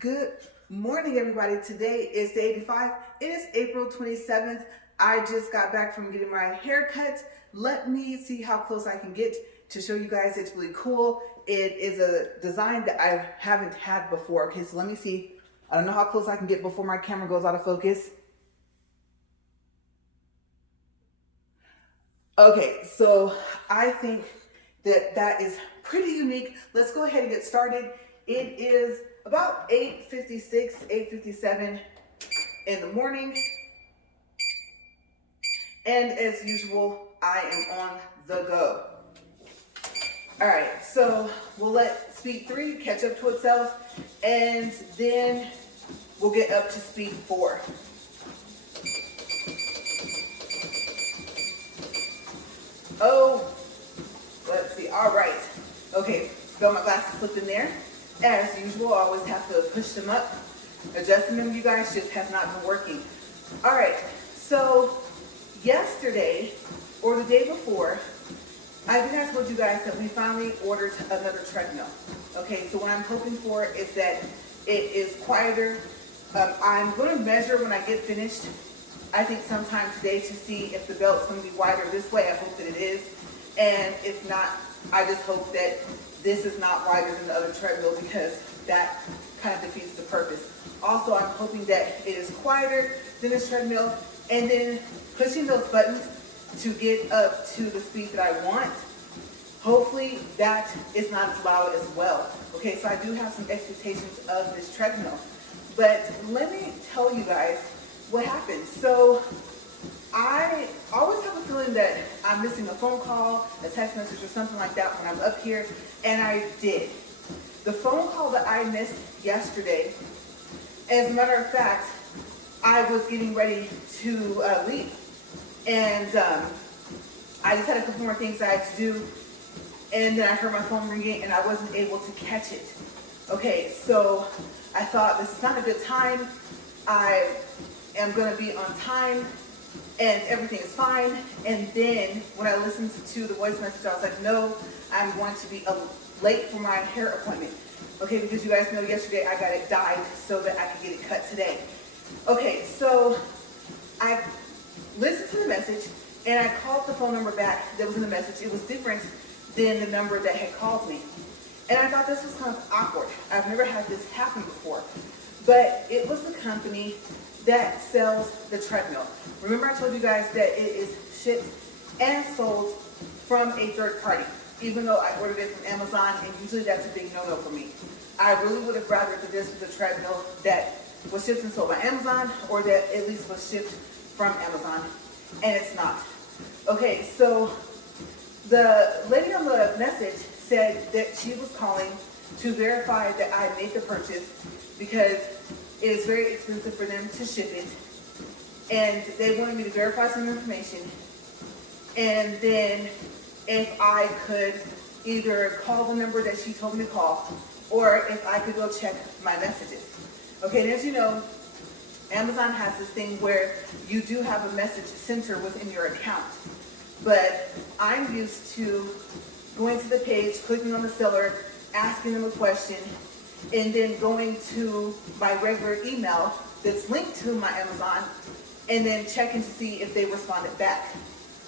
Good morning, everybody. Today is day 85. It is April 27th. I just got back from getting my hair cut. Let me see how close I can get to show you guys. It's really cool. It is a design that I haven't had before. Okay, so let me see. I don't know how close I can get before my camera goes out of focus. Okay, so I think that is pretty unique. Let's go ahead and get started. It is about 8:56, 8:57 in the morning. And as usual, I am on the go. All right, so we'll let speed 3 catch up to itself, and then we'll get up to speed 4. Oh, let's see. All right. Okay, got my glasses slipped in there. As usual, I always have to push them up. Adjusting them, you guys, just has not been working. All right, so yesterday, or the day before, I think I told you guys that we finally ordered another treadmill. Okay, so what I'm hoping for is that it is quieter. I'm going to measure when I get finished, I think sometime today, to see if the belt's going to be wider this way. I hope that it is. And if not, I just hope that this is not wider than the other treadmill, because that kind of defeats the purpose. Also, I'm hoping that it is quieter than this treadmill, and then pushing those buttons to get up to the speed that I want. Hopefully that is not as loud as well. Okay, so I do have some expectations of this treadmill. But let me tell you guys what happened. So I always have a feeling that I'm missing a phone call, a text message, or something like that when I'm up here, and I did. The phone call that I missed yesterday, as a matter of fact, I was getting ready to leave, and I just had a couple more things I had to do, and then I heard my phone ringing, and I wasn't able to catch it. Okay, so I thought, this is not a good time. I am going to be on time, and everything is fine. And then when I listened to the voice message, I was like, no, I'm going to be late for my hair appointment. Okay, because you guys know yesterday I got it dyed so that I could get it cut today. Okay, so I listened to the message, and I called the phone number back that was in the message. It was different than the number that had called me. And I thought this was kind of awkward. I've never had this happen before. But it was the company that sells the treadmill. Remember, I told you guys that it is shipped and sold from a third party, even though I ordered it from Amazon, and usually that's a big no-no for me. I really would have rather that this was a treadmill that was shipped and sold by Amazon, or that at least was shipped from Amazon, and it's not. Okay, so the lady on the message said that she was calling to verify that I made the purchase, because it is very expensive for them to ship it, and they wanted me to verify some information, and then if I could either call the number that she told me to call, or if I could go check my messages. Okay, and as you know, Amazon has this thing where you do have a message center within your account, but I'm used to going to the page, clicking on the seller, asking them a question, and then going to my regular email that's linked to my Amazon, and then checking to see if they responded back.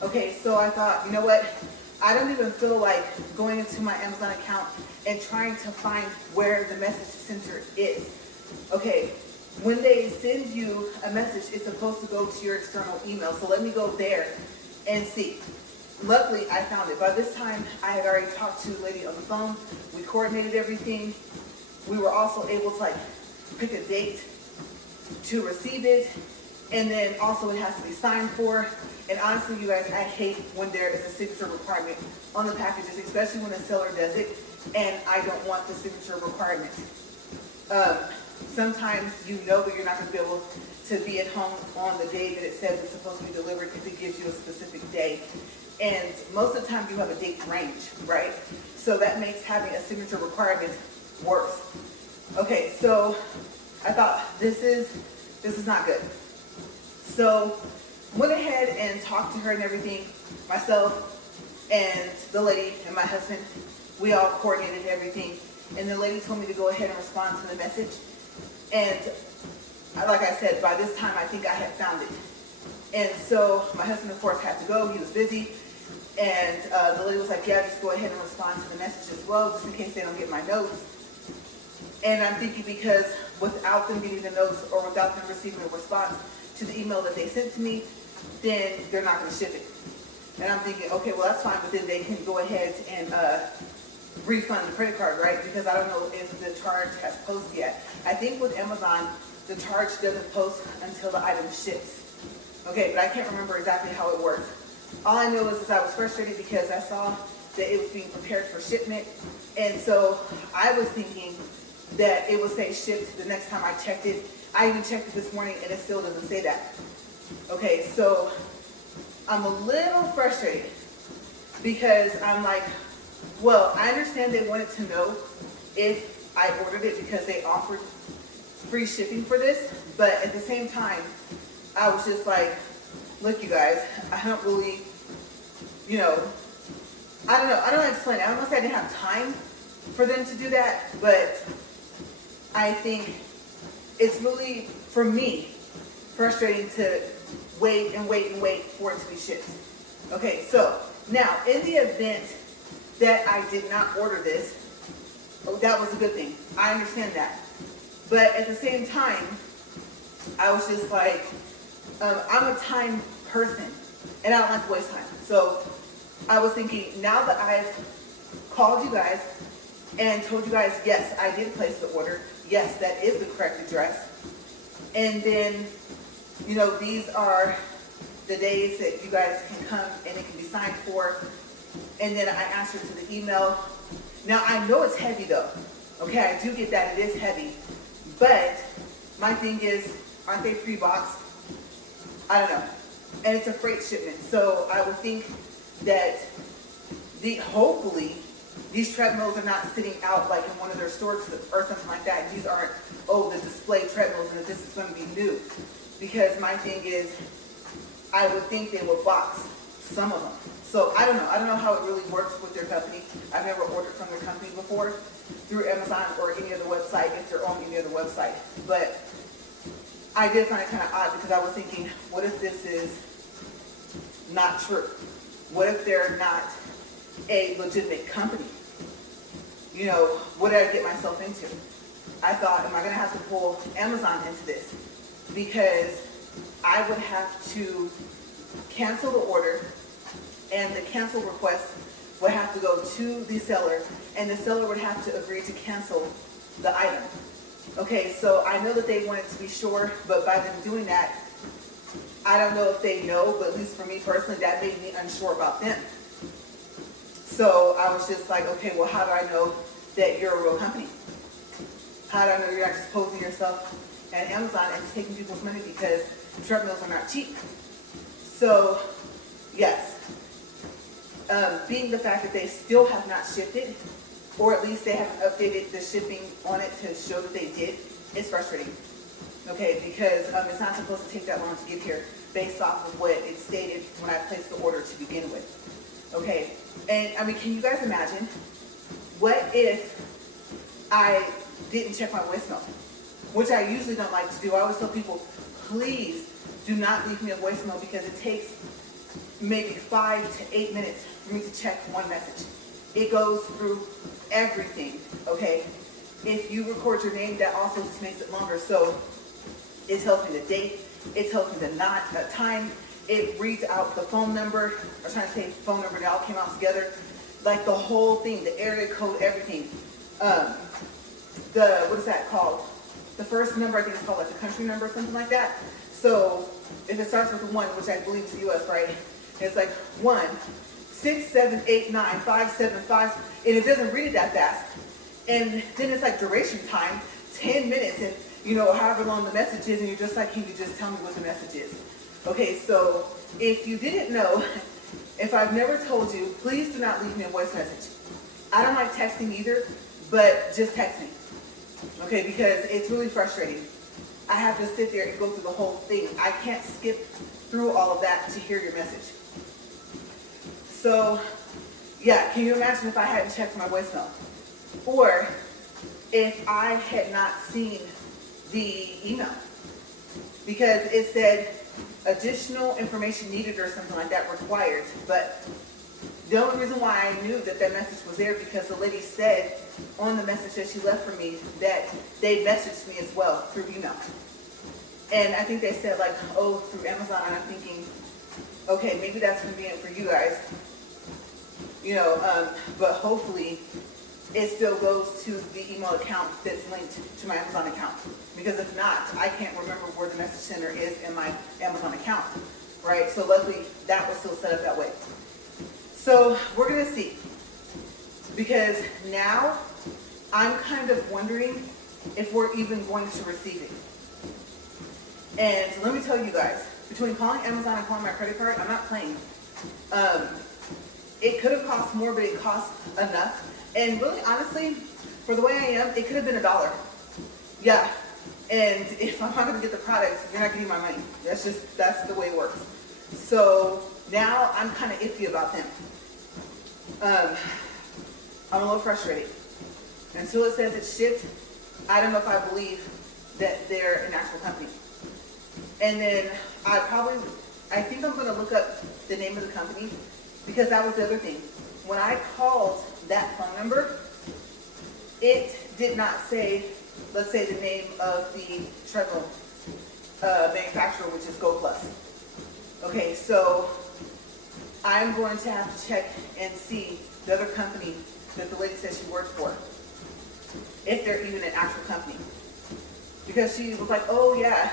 Okay, so I thought, you know what? I don't even feel like going into my Amazon account and trying to find where the message center is. Okay, when they send you a message, it's supposed to go to your external email. So let me go there and see. Luckily, I found it. By this time, I had already talked to the lady on the phone. We coordinated everything. We were also able to pick a date to receive it, and then also it has to be signed for. And honestly, you guys, I hate when there is a signature requirement on the packages, especially when the seller does it, and I don't want the signature requirement. Sometimes you know that you're not going to be able to be at home on the day that it says it's supposed to be delivered if it gives you a specific day. And most of the time you have a date range, right? So that makes having a signature requirement worse. Okay, so I thought this is not good. So went ahead and talked to her and everything, myself and the lady and my husband. We all coordinated everything, and the lady told me to go ahead and respond to the message. And like I said, by this time, I think I had found it. And so my husband, of course, had to go. He was busy. And the lady was like, yeah, just go ahead and respond to the message as well, just in case they don't get my notes. And I'm thinking, because without them getting the notes or without them receiving a response to the email that they sent to me, then they're not going to ship it. And I'm thinking, okay, well, that's fine, but then they can go ahead and refund the credit card, right? Because I don't know if the charge has posted yet. I think with Amazon, the charge doesn't post until the item ships. Okay, but I can't remember exactly how it works. All I know is I was frustrated because I saw that it was being prepared for shipment. And so I was thinking that it would say shipped the next time I checked it. I even checked it this morning and it still doesn't say that. Okay, so I'm a little frustrated because I'm like, well, I understand they wanted to know if I ordered it because they offered free shipping for this, but at the same time, I was just like, look, you guys, I don't really, you know, I don't know how to explain it. I don't know if I didn't have time for them to do that, but I think it's really, for me, frustrating to wait and wait and wait for it to be shipped. Okay, so now in the event that I did not order this, oh, that was a good thing. I understand that. But at the same time, I was just like, I'm a time person and I don't like to waste time. So I was thinking, now that I've called you guys and told you guys, yes, I did place the order. Yes, that is the correct address. And then, you know, these are the days that you guys can come and it can be signed for. And then I answered to the email. Now I know it's heavy though. Okay, I do get that it is heavy. But my thing is, aren't they pre-boxed? I don't know. And it's a freight shipment. So I would think that hopefully these treadmills are not sitting out like in one of their stores or something like that. These aren't, oh, the display treadmills and that this is going to be new. Because my thing is, I would think they will box some of them. So I don't know. I don't know how it really works with their company. I've never ordered from their company before through Amazon or any other website if they're on any other website. But I did find it kind of odd because I was thinking, what if this is not true? What if they're not a legitimate company? You know, what did I get myself into? I thought, am I going to have to pull Amazon into this? Because I would have to cancel the order and the cancel request would have to go to the seller and the seller would have to agree to cancel the item. Okay, so I know that they wanted to be sure, but by them doing that, I don't know if they know, but at least for me personally, that made me unsure about them. So I was just like, okay, well, how do I know that you're a real company? How do I know you're not just posing yourself at Amazon and just taking people's money because treadmills are not cheap? So, yes. Being the fact that they still have not shipped it, or at least they haven't updated the shipping on it to show that they did, it's frustrating. Okay, because it's not supposed to take that long to get here based off of what it stated when I placed the order to begin with. Okay, and I mean, can you guys imagine, what if I didn't check my voicemail, which I usually don't like to do. I always tell people, please do not leave me a voicemail because it takes maybe 5 to 8 minutes for me to check one message. It goes through everything, okay? If you record your name, that also just makes it longer. So it tells me the date, it tells me the time, it reads out the phone number. I was trying to say phone number, they all came out together. Like the whole thing, the area code, everything. What is that called? The first number, I think it's called like the country number or something like that. So if it starts with a 1, which I believe is US, right? It's like 1, 6, 7, 8, 9, 5, 7, 5, and it doesn't read it that fast. And then it's like duration time, 10 minutes, and you know, however long the message is, and you're just like, can you just tell me what the message is? Okay, so if you didn't know, if I've never told you, please do not leave me a voice message. I don't like texting either, but just text me. Okay, because it's really frustrating. I have to sit there and go through the whole thing. I can't skip through all of that to hear your message. So, yeah, can you imagine if I hadn't checked my voicemail? Or if I had not seen the email because it said additional information needed or something like that required. But the only reason why I knew that that message was there because the lady said on the message that she left for me that they messaged me as well through email. And I think they said like, oh, through Amazon. And I'm thinking, okay, maybe that's convenient for you guys, you know, but hopefully it still goes to the email account that's linked to my Amazon account. Because if not, I can't remember where the message center is in my Amazon account, right? So luckily that was still set up that way. So we're gonna see, because now I'm kind of wondering if we're even going to receive it. And let me tell you guys, between calling Amazon and calling my credit card, I'm not playing. It could have cost more, but it cost enough. And really, honestly, for the way I am, it could have been $1. Yeah. And if I'm not going to get the products, you're not getting my money. That's the way it works. So now I'm kind of iffy about them. I'm a little frustrated. Until it says it's shipped, I don't know if I believe that they're an actual company. And then I think I'm going to look up the name of the company, because that was the other thing. When I called that phone number, it did not say, let's say, the name of the treadmill manufacturer, which is Go Plus. Okay, so I'm going to have to check and see the other company that the lady said she worked for, if they're even an actual company. Because she was like, oh yeah,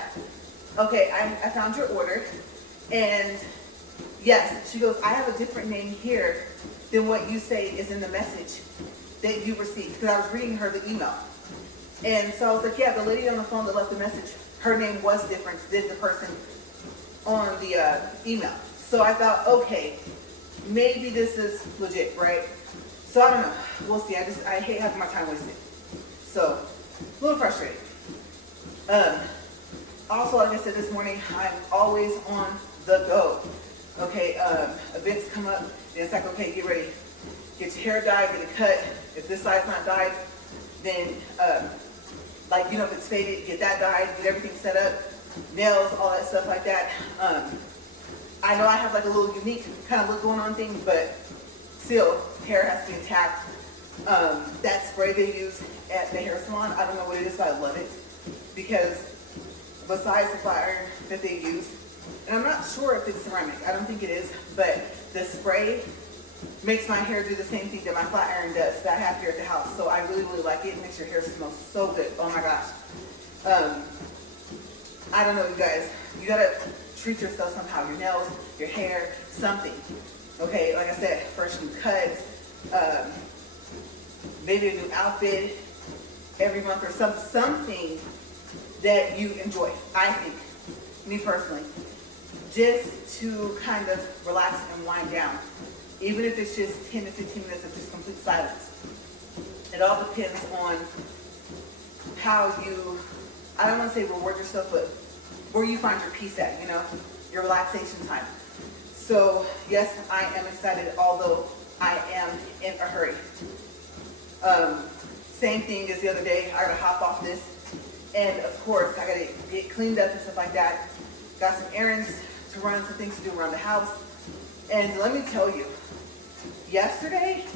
okay, I found your order, and yes, she goes, I have a different name here than what you say is in the message that you received, because I was reading her the email. And so I was like, yeah, the lady on the phone that left the message, her name was different than the person on the email. So I thought, okay, maybe this is legit, right? So I don't know, we'll see. I hate having my time wasted. So, a little frustrated. Also, like I said this morning, I'm always on the go. Okay, events come up, and it's like, okay, get ready. Get your hair dyed, get it cut. If this side's not dyed, then, like, you know, if it's faded, get that dyed, get everything set up, nails, all that stuff like that. I know I have like a little unique kind of look going on thing, but still, hair has to be intact. That spray they use at the hair salon, I don't know what it is, but I love it. Because besides the flat iron that they use, and I'm not sure if it's ceramic, I don't think it is, but the spray makes my hair do the same thing that my flat iron does that I have here at the house. So I really, really like it. It makes your hair smell so good. Oh my gosh. I don't know, you guys. You gotta treat yourself somehow. Your nails, your hair, something. Okay, like I said, first new cuts, maybe a new outfit every month or something that you enjoy, I think, me personally, just to kind of relax and wind down, even if it's just 10 to 15 minutes of just complete silence. It all depends on how you, I don't want to say reward yourself, but where you find your peace at, you know, your relaxation time. So yes, I am excited, although I am in a hurry. Same thing as the other day, I gotta hop off this, and of course I gotta get cleaned up and stuff like that. Got some errands to run, some things to do around the house. And let me tell you, yesterday,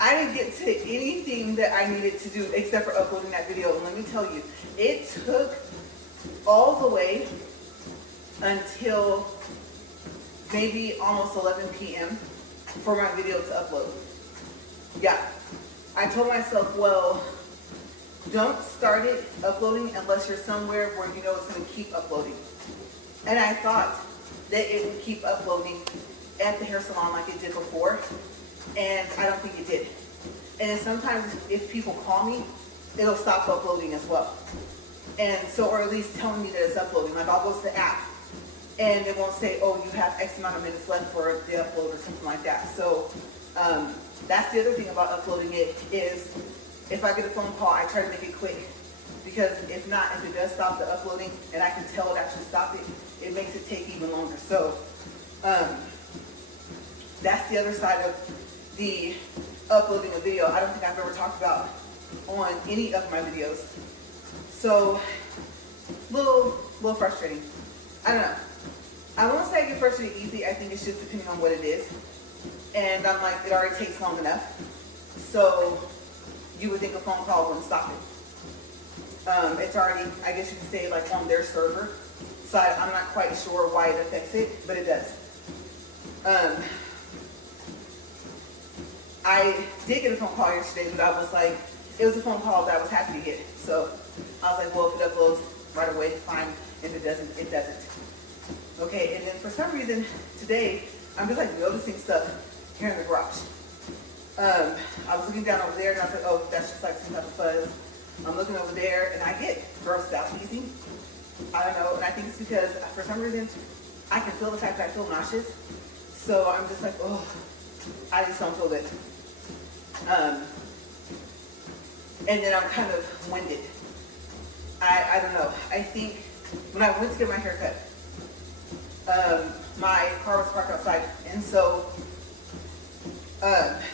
I didn't get to anything that I needed to do except for uploading that video. And let me tell you, it took all the way until maybe almost 11 p.m. for my video to upload. Yeah, I told myself, well, don't start it uploading unless you're somewhere where you know it's going to keep uploading. And I thought that it would keep uploading at the hair salon like it did before, and I don't think it did. And then sometimes if people call me, it'll stop uploading as well. And so, or at least telling me that it's uploading. Like I'll go to the app and it won't say, oh, you have X amount of minutes left for the upload or something like that. So that's the other thing about uploading it is if I get a phone call, I try to make it quick. Because if not, if it does stop the uploading and I can tell it actually stopped it, it makes it take even longer. So that's the other side of the uploading a video. I don't think I've ever talked about on any of my videos. So, little frustrating. I don't know. I won't say I get frustrated easy. I think it's just depending on what it is. And I'm like, it already takes long enough. So you would think a phone call wouldn't stop it. It's already, I guess you could say, like on their server. So I'm not quite sure why it affects it, but it does. I did get a phone call yesterday, but I was like, it was a phone call that I was happy to get. So I was like, well, if it uploads right away, fine. If it doesn't, it doesn't. Okay, and then for some reason today, I'm just like noticing stuff here in the garage. I was looking down over there and I was like, oh, that's just like some type of fuzz. I'm looking over there and I get grossed out easy. I don't know, and I think it's because for some reason I can feel the fact that I feel nauseous. So I'm just like, oh, I just don't feel good. And then I'm kind of winded. I don't know. I think when I went to get my hair cut, my car was parked outside, and so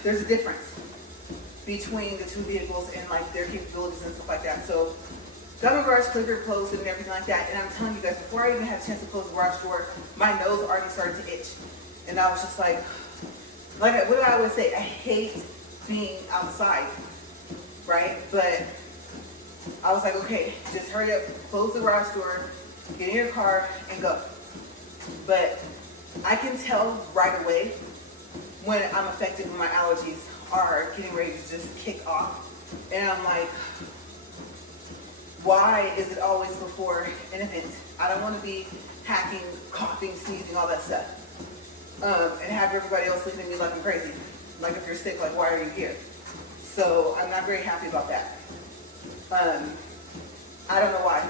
there's a difference between the two vehicles and like their capabilities and stuff like that. So got my garage clicker closed and everything like that, and I'm telling you guys, before I even had a chance to close the garage door, my nose already started to itch, and I was just like what do I always say? I hate being outside, right? But I was like, okay, just hurry up, close the garage door, get in your car, and go. But I can tell right away when I'm affected, when my allergies are getting ready to just kick off. And I'm like, why is it always before an event? I don't want to be hacking, coughing, sneezing, all that stuff. And have everybody else looking at me like I'm crazy. Like, if you're sick, like, why are you here? So I'm not very happy about that. I don't know why.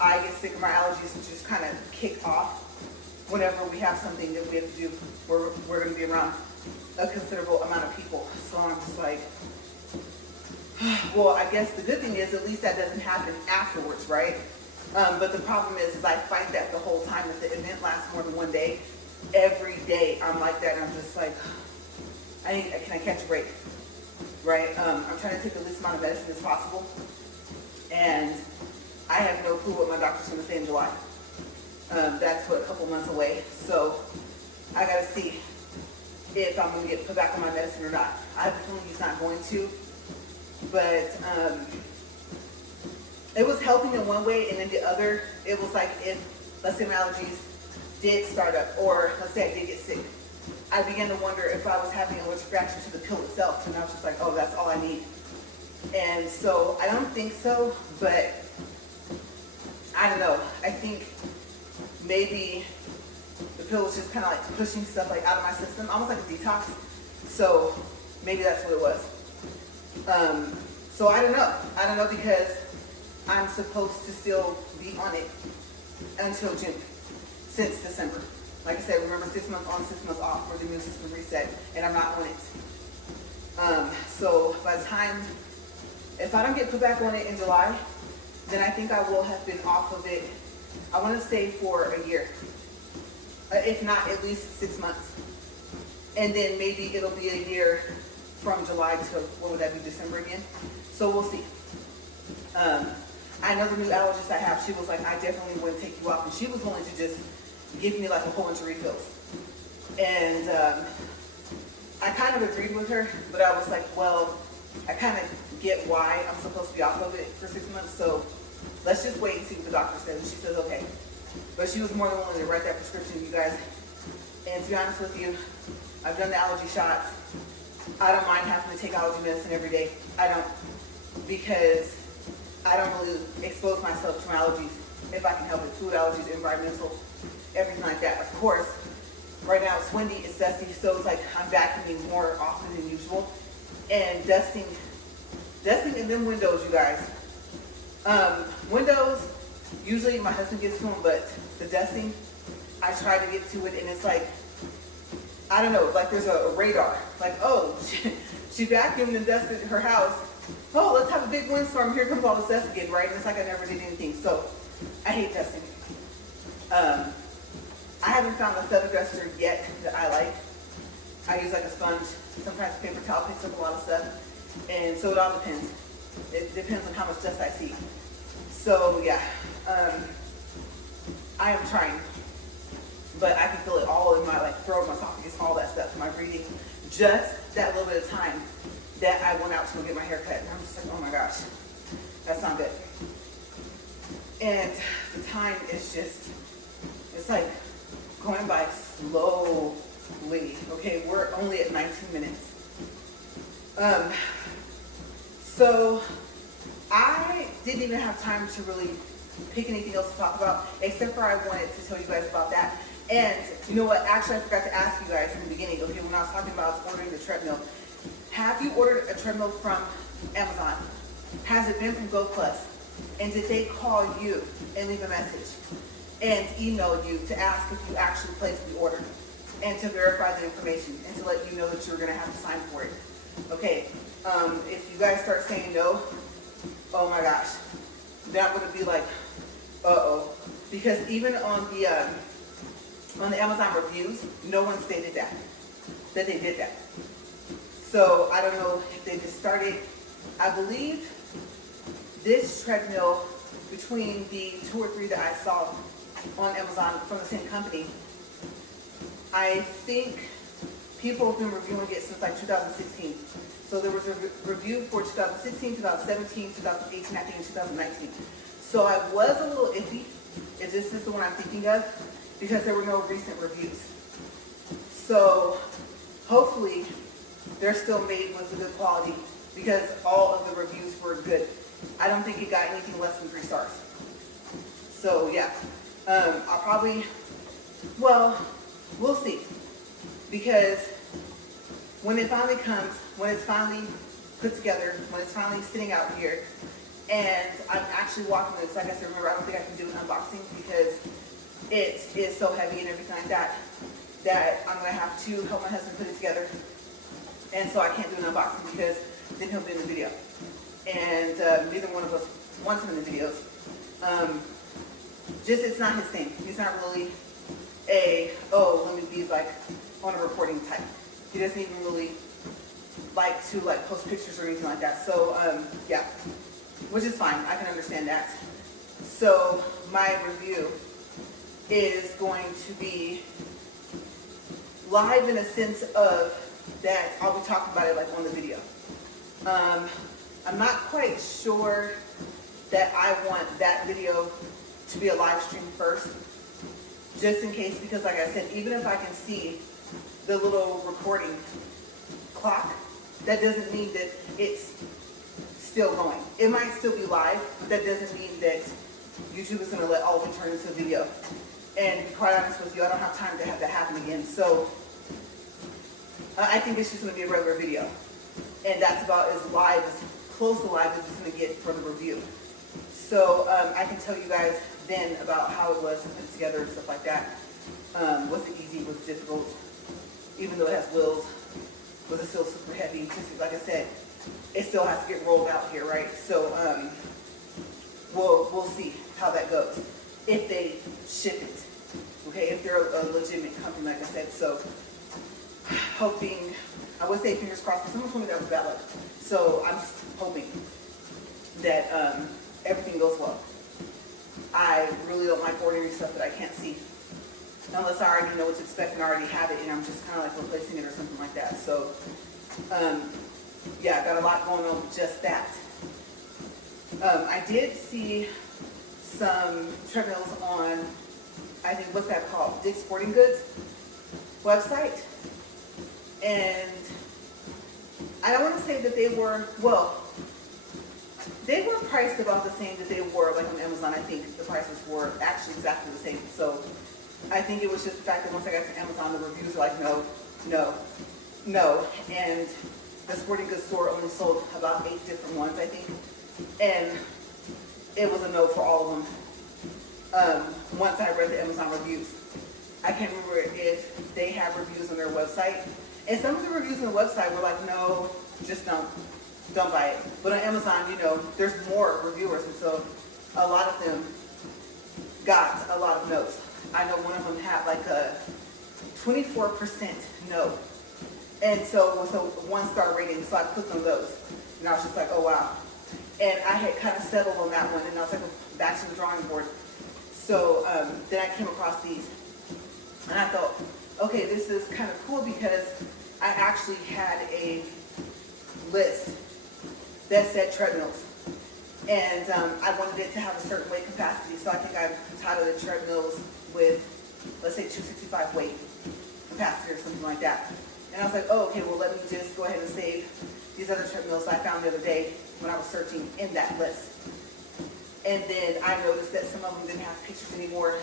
I get sick of my allergies and just kind of kick off whenever we have something that we have to do. We're going to be around a considerable amount of people. So I'm just like, well, I guess the good thing is at least that doesn't happen afterwards, right? But the problem is I fight that the whole time. If the event lasts more than one day, every day I'm like that, and I'm just like, can I catch a break, right? I'm trying to take the least amount of medicine as possible, and I have no clue what my doctor's going to say in July. That's a couple months away, so I got to see if I'm going to get put back on my medicine or not. I have a feeling he's not going to, but it was helping in one way, and then the other, it was like if, let's say my allergies did start up, or let's say I did get sick, I began to wonder if I was having an allergic reaction to the pill itself, and I was just like, oh, that's all I need. And so I don't think so, but I don't know. I think maybe the pill was just kind of like pushing stuff like out of my system, almost like a detox. So maybe that's what it was. So I don't know. I don't know, because I'm supposed to still be on it until June, since December. Like I said, remember, 6 months on, 6 months off for the immune system reset, and I'm not on it. So by the time, if I don't get put back on it in July, then I think I will have been off of it, I want to say for a year. If not, at least 6 months. And then maybe it'll be a year from July to, what would that be, December again? So we'll see. I know the new allergist I have, she was like, I definitely wouldn't take you off. And she was willing to just give me like a whole bunch of refills. And I kind of agreed with her, but I was like, well, I kind of get why I'm supposed to be off of it for 6 months. So let's just wait and see what the doctor says. And she says, okay. But she was more than willing to write that prescription, you guys. And to be honest with you, I've done the allergy shots. I don't mind having to take allergy medicine every day. I don't, because I don't really expose myself to allergies if I can help it. Food allergies, environmental, everything like that. Of course, right now it's windy, it's dusty, so it's like I'm vacuuming more often than usual. And dusting in them windows, you guys. Windows, usually my husband gets to them, but the dusting, I try to get to it, and it's like, I don't know, like there's a radar. Like, oh, she vacuumed and dusted her house. Oh, let's have a big windstorm. Here comes all this dust again, right? And it's like I never did anything. So I hate dusting. I haven't found a feather duster yet that I like. I use like a sponge. Sometimes paper towel picks up a lot of stuff. And so it all depends. It depends on how much dust I see. So yeah, I am trying, but I can feel it all in my like throat, my esophagus, all that stuff, my breathing. Just that little bit of time that I went out to go get my hair cut, and I'm just like, oh my gosh, that's not good. And the time is just, it's like going by slowly. Okay, we're only at 19 minutes. So I didn't even have time to really pick anything else to talk about, except for I wanted to tell you guys about that. And you know what, actually I forgot to ask you guys in the beginning, okay, when I was talking about ordering the treadmill. Have you ordered a treadmill from Amazon? Has it been from Go Plus? And did they call you and leave a message and email you to ask if you actually placed the order and to verify the information and to let you know that you're going to have to sign for it? Okay, if you guys start saying no, oh my gosh, that would be like, uh-oh. Because even on the Amazon reviews, no one stated that they did that. So I don't know if they just started. I believe this treadmill, between the 2 or 3 that I saw on Amazon from the same company, I think people have been reviewing it since like 2016. So there was a review for 2016, 2017, 2018, I think, and 2019. So I was a little iffy if this is the one I'm thinking of, because there were no recent reviews. So hopefully they're still made with a good quality, because all of the reviews were good. I don't think it got anything less than 3 stars. So yeah, I'll probably, well, we'll see. Because when it finally comes, when it's finally put together, when it's finally sitting out here, and I'm actually walking this, like I said, remember, I don't think I can do an unboxing because it is so heavy and everything like that, that I'm going to have to help my husband put it together. And so I can't do an unboxing because then he'll be in the video. And neither one of us wants him in the videos. Just, it's not his thing. He's not really a, oh, let me be like on a reporting type. He doesn't even really like to like post pictures or anything like that. So yeah, which is fine. I can understand that. So my review is going to be live in a sense of that I'll be talking about it like on the video. I'm not quite sure that I want that video to be a live stream first, just in case, because like I said, even if I can see the little recording clock, that doesn't mean that it's still going. It might still be live, but that doesn't mean that YouTube is going to let all of it turn into a video. And to be quite honest with you, I don't have time to have that happen again. So I think it's just going to be a regular video. And that's about as live, as close to live as it's going to get for the review. So I can tell you guys then about how it was put together and stuff like that. Was it easy? Was it difficult? Even though it has wheels, was it still super heavy? Just like I said, it still has to get rolled out here, right? So we'll see how that goes if they ship it. Okay, if they're a legitimate company, like I said. So hoping, I would say fingers crossed, but someone told me that was valid. So I'm just hoping that everything goes well. I really don't like ordering stuff that I can't see, unless I already know what to expect and I already have it and I'm just kind of like replacing it or something like that. So yeah, I got a lot going on with just that. I did see some treadmills on, I think, what's that called? Dick's Sporting Goods website. And I don't want to say that they were, well, they were priced about the same that they were like on Amazon. I think the prices were actually exactly the same. So I think it was just the fact that once I got to Amazon, the reviews were like, no, no, no. And the sporting goods store only sold about 8 different ones, I think. And it was a no for all of them once I read the Amazon reviews. I can't remember if they have reviews on their website. And some of the reviews on the website were like, no, just don't buy it. But on Amazon, you know, there's more reviewers, and so a lot of them got a lot of no's. I know one of them had like a 24% no. And so it was a 1-star rating, so I clicked on those. And I was just like, oh wow. And I had kind of settled on that one, and I was like, back to the drawing board. So then I came across these, and I thought, okay, this is kind of cool because I actually had a list that said treadmills. And I wanted it to have a certain weight capacity. So I think I titled it treadmills with, let's say, 265 weight capacity or something like that. And I was like, oh, okay, well, let me just go ahead and save these other treadmills I found the other day when I was searching in that list. And then I noticed that some of them didn't have pictures anymore,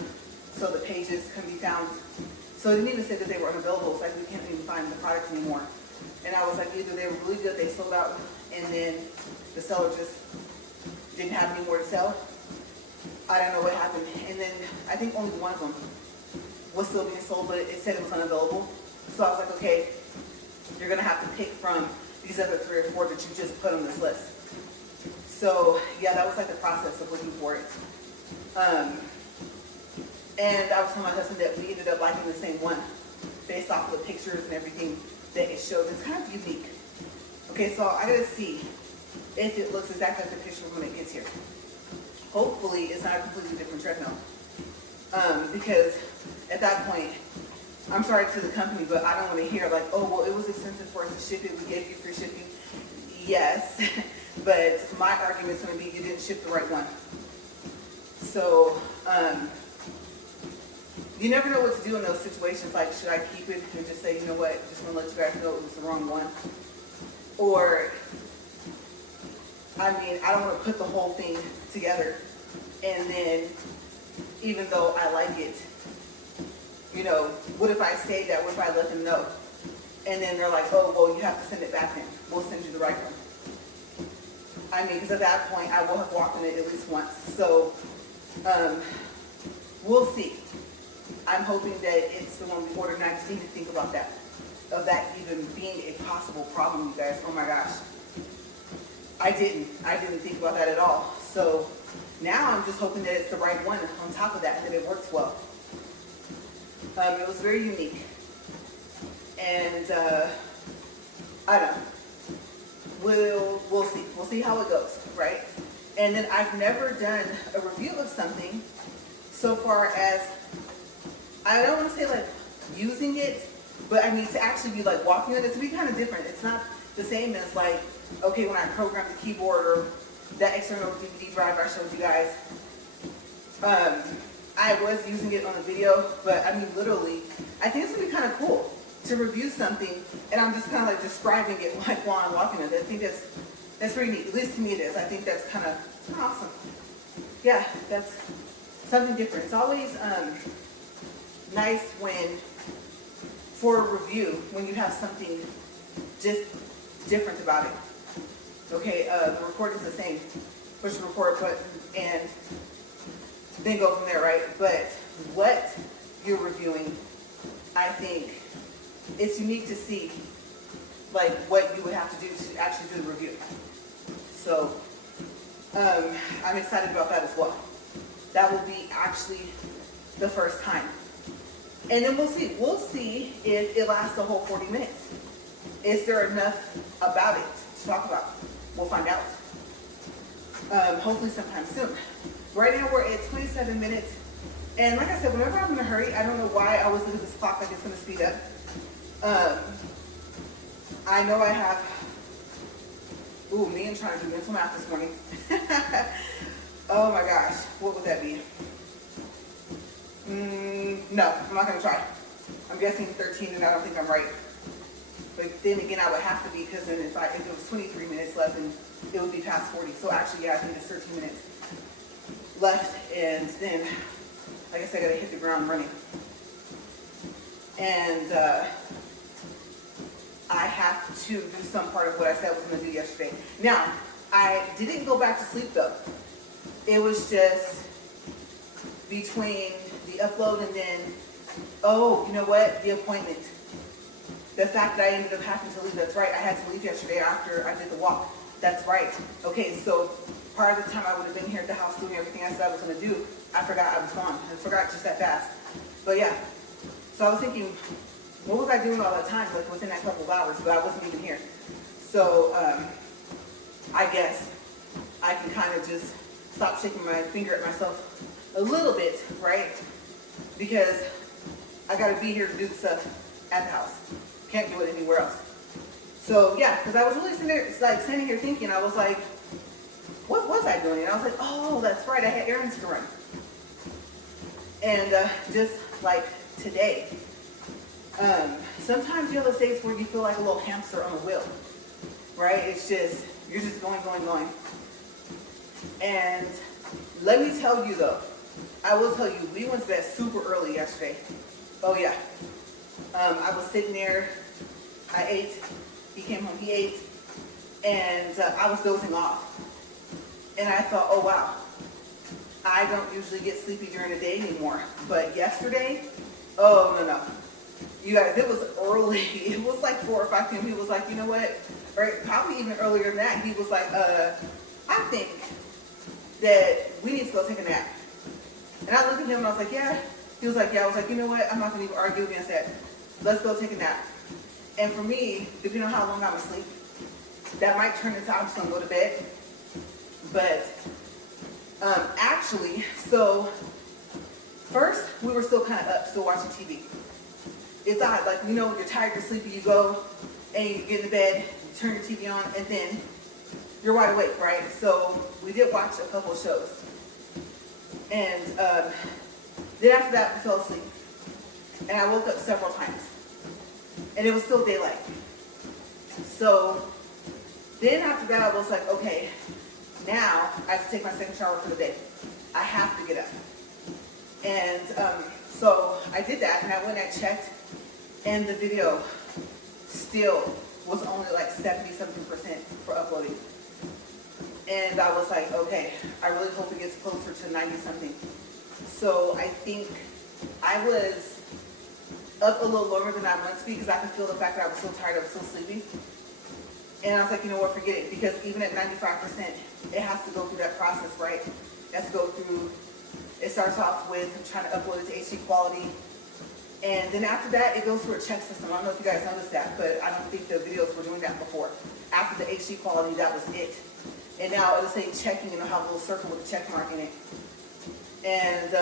so the pages couldn't be found. So it didn't even say that they were unavailable. It's like we can't even find the product anymore. And I was like, either they were really good, they sold out, and then the seller just didn't have any more to sell. I don't know what happened. And then I think only one of them was still being sold, but it said it was unavailable. So I was like, okay, you're gonna have to pick from these other 3 or 4 that you just put on this list. So yeah, that was like the process of looking for it. And I was telling my husband that we ended up liking the same one based off of the pictures and everything that it showed. It's kind of unique. Okay, so I gotta see if it looks exactly like the picture when it gets here. Hopefully it's not a completely different treadmill. Because at that point, I'm sorry to the company, but I don't want to hear like, oh, well, it was expensive for us to ship it. We gave you free shipping. Yes, but my argument is going to be you didn't ship the right one. So you never know what to do in those situations. Like, should I keep it and just say, you know what, just want to let you guys know it was the wrong one? Or, I mean, I don't want to put the whole thing together and then, even though I like it, you know, what if I say that? What if I let them know? And then they're like, oh, well, you have to send it back then. We'll send you the right one. I mean, because at that point, I will have walked in it at least once. So, we'll see. I'm hoping that it's the one we ordered, and I just need to think about that, of that even being a possible problem, you guys. Oh my gosh. I didn't think about that at all. So now I'm just hoping that it's the right one on top of that, and that it works well. It was very unique. And I don't know. We'll see. We'll see how it goes, right? And then I've never done a review of something so far as, I don't want to say like using it, but I mean to actually be like walking on it. To be kind of different. It's not the same as like, okay, when I programmed the keyboard or that external DVD drive I showed you guys. I was using it on the video, but I mean literally, I think it's gonna be kind of cool to review something and I'm just kind of like describing it like while I'm walking it. I think that's pretty neat. At least to me it is. I think that's kind of awesome. Yeah, that's something different. It's always nice when, for a review, when you have something just different about it. Okay, the recording's the same. Push the record button and then go from there, right? But what you're reviewing, I think it's unique to see like what you would have to do to actually do the review. So I'm excited about that as well. That will be actually the first time. And then we'll see. We'll see if it lasts the whole 40 minutes. Is there enough about it to talk about? We'll find out. Hopefully sometime soon. Right now we're at 27 minutes. And like I said, whenever I'm in a hurry, I don't know why I always look at this clock like it's going to speed up. I know I have, me and trying to do mental math this morning. Oh my gosh, what would that be? No, I'm not going to try. I'm guessing 13 and I don't think I'm right. But then again, I would have to be, because then if it was 23 minutes left, then it would be past 40. So actually, yeah, I think it's 13 minutes left. And then, like I said, I got to hit the ground running. And I have to do some part of what I said I was going to do yesterday. Now, I didn't go back to sleep though. It was just between the upload and then, oh, you know what? The appointment. The fact that I ended up having to leave, that's right. I had to leave yesterday after I did the walk. That's right. Okay, so part of the time I would have been here at the house doing everything I said I was going to do, I forgot I was gone. I forgot just that fast. But yeah, so I was thinking, what was I doing all that time, like within that couple of hours, but I wasn't even here. So I guess I can kind of just stop shaking my finger at myself a little bit, right? Because I got to be here to do the stuff at the house. Can't do it anywhere else. So yeah, because I was really sitting here thinking, I was like, what was I doing? And I was like, oh, that's right, I had errands to run. And just like today, sometimes you have those days where you feel like a little hamster on a wheel, right? It's just, you're just going. And let me tell you though, I will tell you, we went to bed super early yesterday. Oh yeah. I was sitting there, I ate, he came home, he ate, and I was dozing off. And I thought, oh wow, I don't usually get sleepy during the day anymore. But yesterday, oh no. You guys, it was early. It was like 4 or 5 p.m. He was like, you know what? Or probably even earlier than that. He was like, I think that we need to go take a nap. And I looked at him and I was like, yeah. He was like, yeah. I was like, you know what? I'm not going to even argue against that. Let's go take a nap. And for me, depending on how long I'm asleep, that might turn into I'm just going to go to bed. But actually, so first we were still kind of up, still watching TV. It's odd, like, you know, you're tired, you're sleepy, you go and you get in the bed, you turn your TV on, and then you're wide awake, right? So we did watch a couple of shows. And then after that, we fell asleep. And I woke up several times. And it was still daylight. So then after that, I was like, okay, now I have to take my second shower for the day. I have to get up. And so I did that, and I went and checked, and the video still was only like 70-something% for uploading. And I was like, okay, I really hope it gets closer to 90-something. So I think I was up a little longer than I meant to be because I could feel the fact that I was so tired, I was so sleepy. And I was like, you know what, forget it, because even at 95%, it has to go through that process, right? It has to go through, it starts off with trying to upload it to HD quality. And then after that, it goes through a check system. I don't know if you guys noticed that, but I don't think the videos were doing that before. After the HD quality, that was it. And now it'll say checking, and it'll have a little circle with a check mark in it. And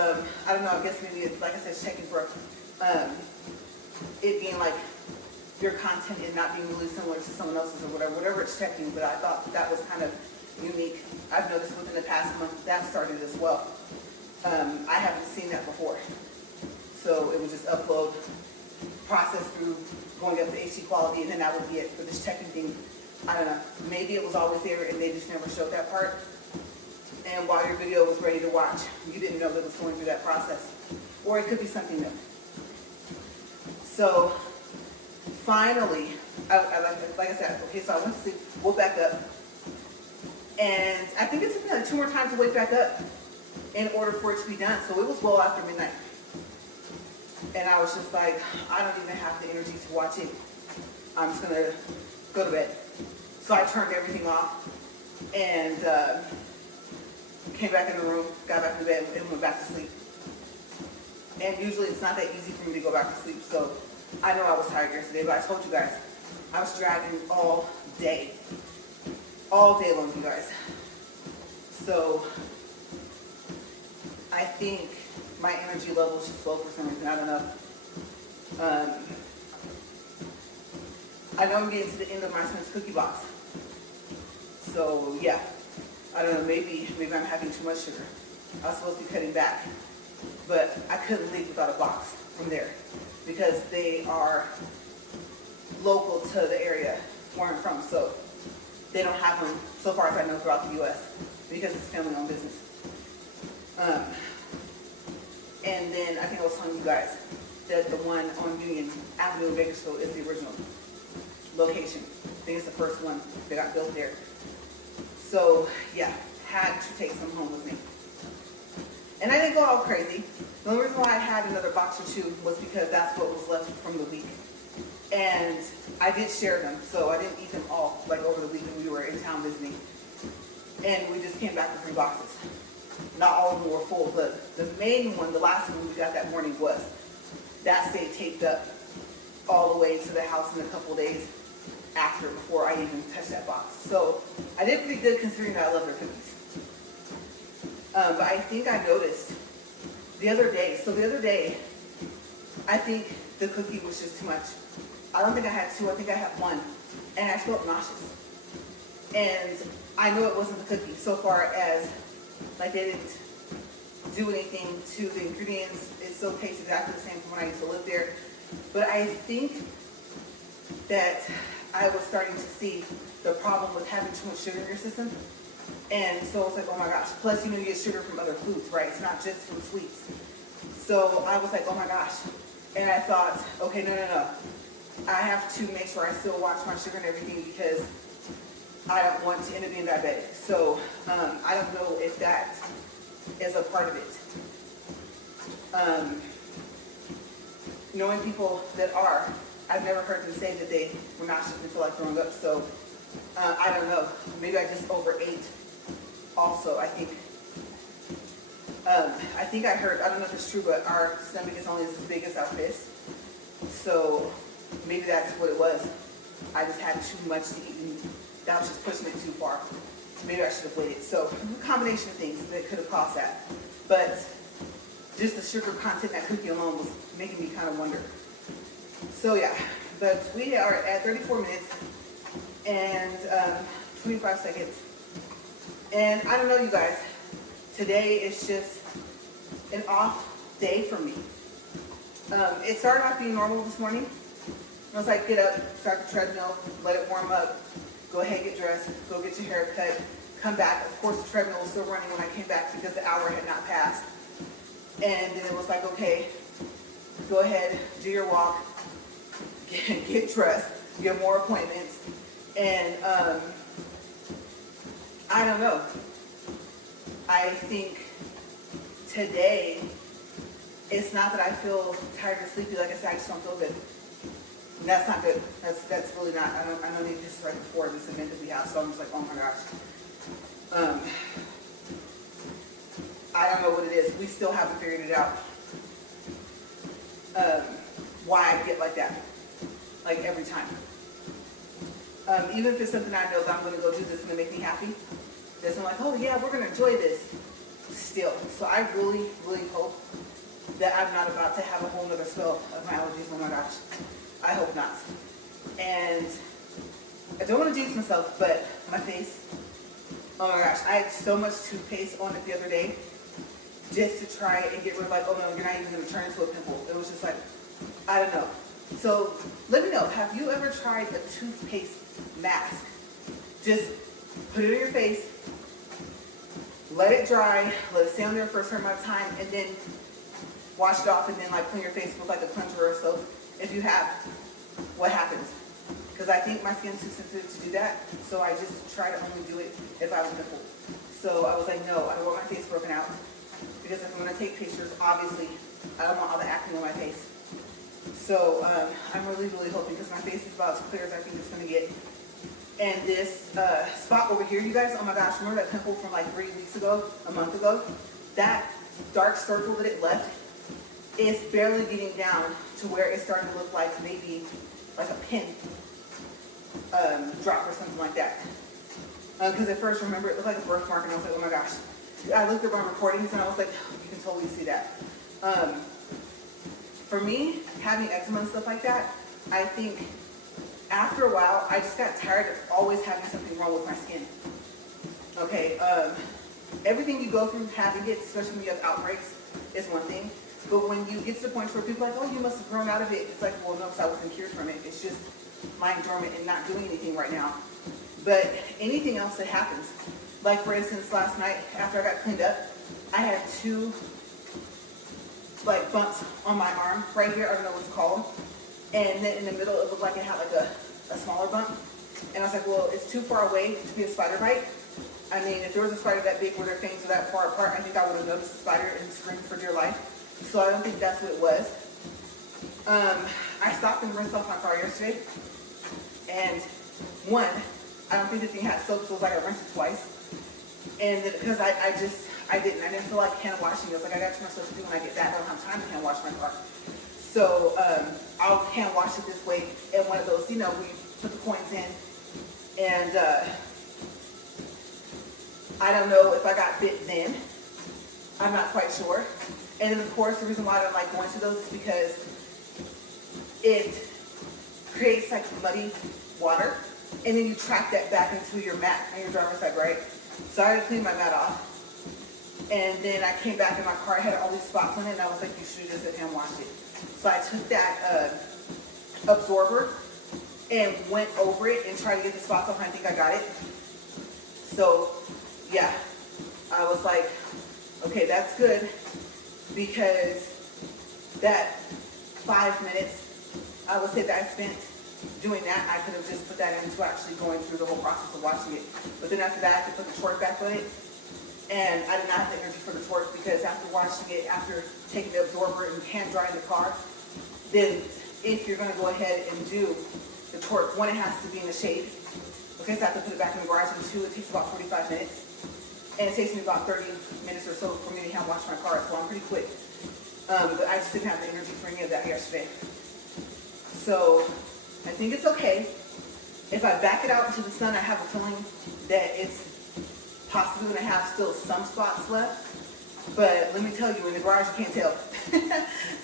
I don't know, I guess maybe, like I said, it's checking for it being like your content and not being really similar to someone else's or whatever it's checking. But I thought that was kind of unique. I've noticed within the past month that started as well. I haven't seen that before. So it would just upload, process through, going up to HD quality, and then that would be it for this checking thing. I don't know. Maybe it was always there and they just never showed that part. And while your video was ready to watch, you didn't know that it was going through that process. Or it could be something new. So finally, like I said, okay, so I went to sleep, woke back up. And I think it took me like 2 more times to wake back up in order for it to be done. So it was well after midnight. And I was just like, I don't even have the energy to watch it. I'm just gonna go to bed. So I turned everything off and came back in the room, got back in bed, and went back to sleep. And usually it's not that easy for me to go back to sleep. So I know I was tired yesterday, but I told you guys, I was dragging all day long, you guys. So I think my energy level is just low for some reason. I don't know. I know I'm getting to the end of my Smith's cookie box. So yeah, I don't know, maybe I'm having too much sugar. I was supposed to be cutting back, but I couldn't leave without a box from there because they are local to the area where I'm from. So they don't have them, so far as I know, throughout the U.S. because it's family-owned business. And then I think I was telling you guys that the one on Union Avenue in Bakersfield is the original location. I think it's the first one that got built there. So yeah, had to take some home with me. And I didn't go all crazy. The only reason why I had another box or two was because that's what was left from the week. And I did share them, so I didn't eat them all like over the week when we were in town visiting. And we just came back with 3 boxes. Not all of them were full, but the main one, the last one we got that morning was. That stayed taped up all the way to the house in a couple of days. before I even touched that box. So I did pretty good considering that I love their cookies. But I think I noticed the other day, I think the cookie was just too much. I don't think I had two, I think I had one. And I felt nauseous. And I know it wasn't the cookie so far as like they didn't do anything to the ingredients. It still tastes exactly the same from when I used to live there. But I think that I was starting to see the problem with having too much sugar in your system. And so it's like, oh my gosh. Plus, you get sugar from other foods, right? It's not just from sweets. So I was like, oh my gosh. And I thought, okay, no. I have to make sure I still watch my sugar and everything because I don't want to end up being diabetic. So I don't know if that is a part of it. Knowing people that are, I've never heard them say that they were nauseous and feel like throwing up. So I don't know. Maybe I just overate. Also, I think I heard, I don't know if it's true, but our stomach is only as big as our fist. So maybe that's what it was. I just had too much to eat and that was just pushing it too far. Maybe I should have waited. So a combination of things that could have caused that. But just the sugar content in that cookie alone was making me kind of wonder. So yeah, but we are at 34 minutes and 25 seconds. And I don't know, you guys, today is just an off day for me. It started off being normal this morning. I was like, get up, start the treadmill, let it warm up, go ahead, get dressed, go get your hair cut, come back. Of course, the treadmill was still running when I came back because the hour had not passed. And then it was like, okay, go ahead, do your walk, get dressed, get more appointments. And I don't know. I think today, it's not that I feel tired or sleepy. Like I said, I just don't feel good. And that's not good. That's really not. I don't need this right before this event that we have. So I'm just like, oh my gosh. I don't know what it is. We still haven't figured it out. Why I get like that, like every time. Even if it's something I know that I'm going to go do that's going to make me happy, that's I'm like, oh yeah, we're going to enjoy this. Still. So I really, really hope that I'm not about to have a whole other spell of my allergies. Oh my gosh. I hope not. And I don't want to jinx myself, but my face, oh my gosh, I had so much toothpaste on it the other day just to try and get rid of like, oh no, you're not even going to turn into a pimple. It was just like, I don't know. So let me know, have you ever tried a toothpaste mask? Just put it on your face, let it dry, let it stay on there for a certain amount of time, and then wash it off and then like clean your face with like a cleanser or soap. If you have, what happens? Because I think my skin's too sensitive to do that, so I just try to only do it if I have a pimple. So I was like, no, I don't want my face broken out. Because if I'm going to take pictures, obviously, I don't want all the acne on my face. So I'm really, really hoping, because my face is about as clear as I think it's going to get. And this spot over here, you guys, oh my gosh, remember that pimple from like 3 weeks ago, a month ago? That dark circle that it left is barely getting down to where it's starting to look like maybe like a pin drop or something like that. Because at first, remember, it looked like a birthmark, and I was like, oh my gosh. I looked at my recordings and I was like, oh, you can totally see that. For me, having eczema and stuff like that, I think after a while, I just got tired of always having something wrong with my skin. Okay, everything you go through having it, especially when you have outbreaks, is one thing. But when you get to the point where people are like, oh, you must have grown out of it, it's like, well, no, because I wasn't cured from it. It's just lying dormant and not doing anything right now. But anything else that happens, like for instance, last night after I got cleaned up, I had 2 like bumps on my arm right here. I don't know what to call them. And then in the middle, it looked like it had like a smaller bump. And I was like, well, it's too far away to be a spider bite. I mean, if there was a spider that big where their fangs were that far apart, I think I would have noticed the spider and screamed for dear life. So I don't think that's what it was. I stopped and rinsed off my car yesterday. And one, I don't think the thing had soap, so it was like I rinsed it twice. And because I didn't feel like hand washing. It was like, I got too much stuff to do when I get back. I don't have time to hand wash my car. So I'll hand wash it this way. And one of those, put the coins in, and I don't know if I got bit then. I'm not quite sure. And then of course, the reason why I don't like going to those is because it creates like muddy water, and then you track that back into your mat on your driver's side, right? So I had to clean my mat off. And then I came back in my car, I had all these spots on it, and I was like, you should have just hand washed it. So I took that absorber and went over it and tried to get the spots off, and I think I got it. So yeah, I was like, okay, that's good, because that 5 minutes, I would say that I spent doing that, I could have just put that into actually going through the whole process of washing it. But then after that, I had to put the torque back on it, and I did not have the energy for the torque, because after washing it, after taking the absorber and hand drying the car, then if you're going to go ahead and do the torque, one, it has to be in the shade, okay, so I have to put it back in the garage, and two, it takes about 45 minutes, and it takes me about 30 minutes or so for me to hand wash my car, so I'm pretty quick. But I just didn't have the energy for any of that yesterday. So I think it's okay. If I back it out into the sun, I have a feeling that it's possibly going to have still some spots left. But let me tell you, in the garage, you can't tell.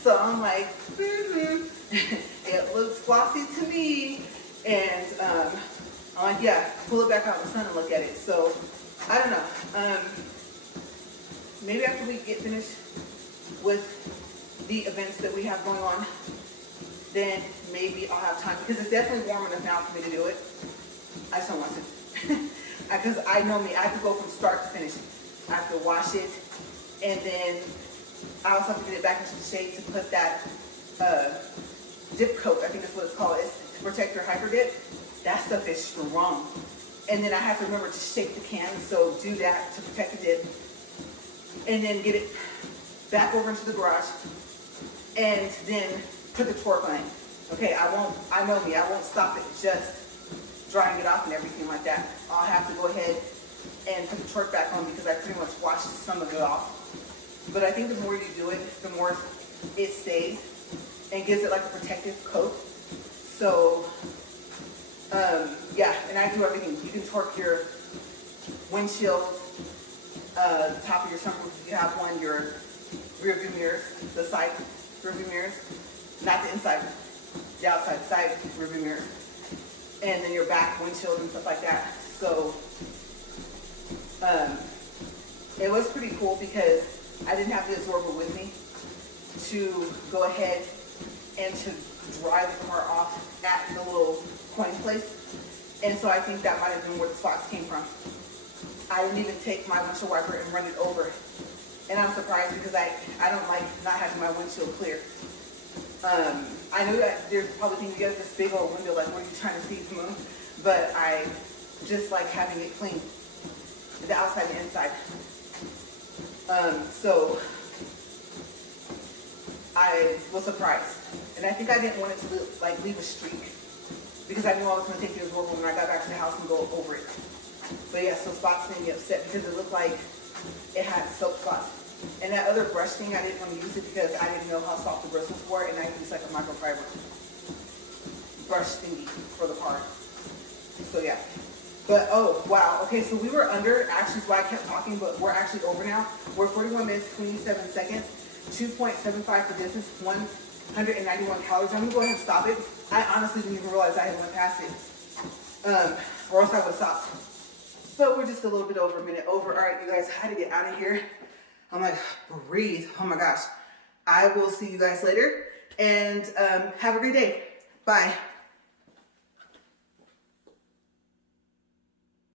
So I'm like, it looks glossy to me. And I'm like, yeah, pull it back out in the sun and look at it. So I don't know. Maybe after we get finished with the events that we have going on, then maybe I'll have time, because it's definitely warm enough now for me to do it. I just don't want to. Because I know me, I have to go from start to finish. I have to wash it, and then I also have to get it back into the shade to put that dip coat, I think that's what it's called, it's to protect your hyper dip. That stuff is strong. And then I have to remember to shake the can, so do that to protect the dip. And then get it back over into the garage, and then put the torque on it. Okay, I know me, I won't stop it just drying it off and everything like that. I'll have to go ahead and put the torque back on, because I pretty much washed some of it off. But I think the more you do it, the more it stays and gives it like a protective coat. So, yeah, and I do everything. You can torque your windshield, the top of your sunroof if you have one, your rear view mirrors, the side rear view mirrors, not the inside, the outside, side rear view mirrors, and then your back windshield and stuff like that. So it was pretty cool, because I didn't have the absorber with me to go ahead and to dry the car off at the little coin place. And so I think that might have been where the spots came from. I didn't even take my windshield wiper and run it over. And I'm surprised, because I don't like not having my windshield clear. I know that there's probably things, you got this big old window, like, what are you trying to see the moon? But I just like having it clean, the outside and inside. So I was surprised. And I think I didn't want it to like leave a streak, because I knew I was going to take the absorber when I got back to the house and go over it. But yeah, so spots made me upset, because it looked like it had soap spots. And that other brush thing, I didn't want to use it, because I didn't know how soft the bristles were, and I used like a microfiber brush thingy for the car. So yeah. But oh wow, okay, so we were under, actually is why I kept talking, but we're actually over now. We're 41 minutes, 27 seconds, 2.75 for distance, 191 calories. I'm gonna go ahead and stop it. I honestly didn't even realize I had went past it, or else I would have stopped. But we're just a little bit over a minute over. All right, you guys, I had to get out of here. I'm like, breathe. Oh my gosh. I will see you guys later, and have a great day. Bye.